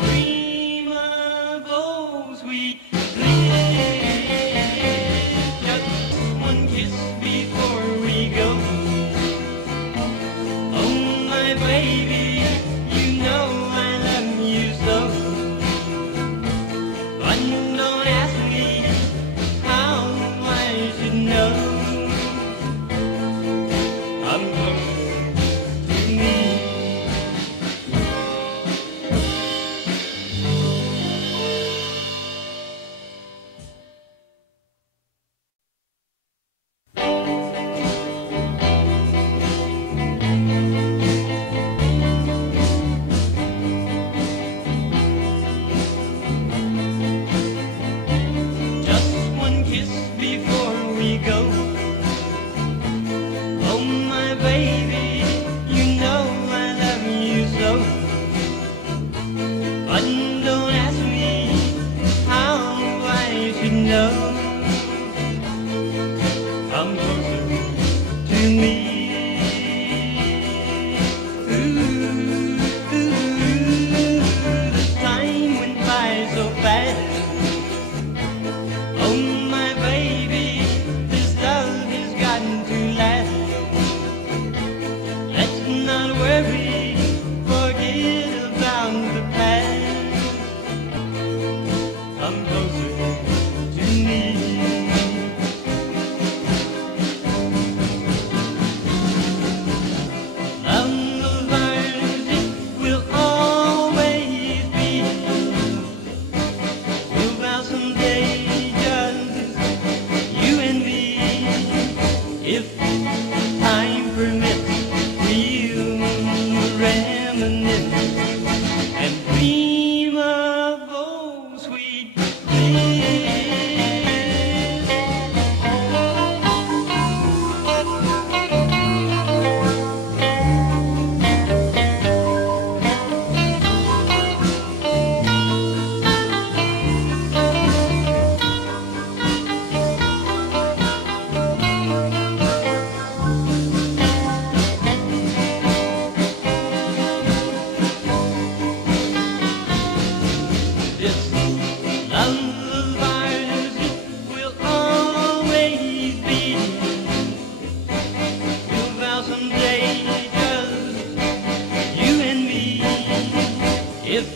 Dream of old sweet bliss. Just one kiss before we go. Oh my baby, you know I love you so. But don't ask me how I should know. I'm close to me. Just one kiss before we go. Oh my baby, you know I love you so. But don't ask me how I should know. Come closer to me. Ooh, the time went by so fast. Oh my baby, this love has gotten to last. Let's not worry, forget about the past. Come closer to me. Love of ours, it will always be. We'll vow someday, just you and me. If time permits, we'll reminisce and dream of old sweet bliss. This love of ours, it will always be. We'll vow someday, just you and me. If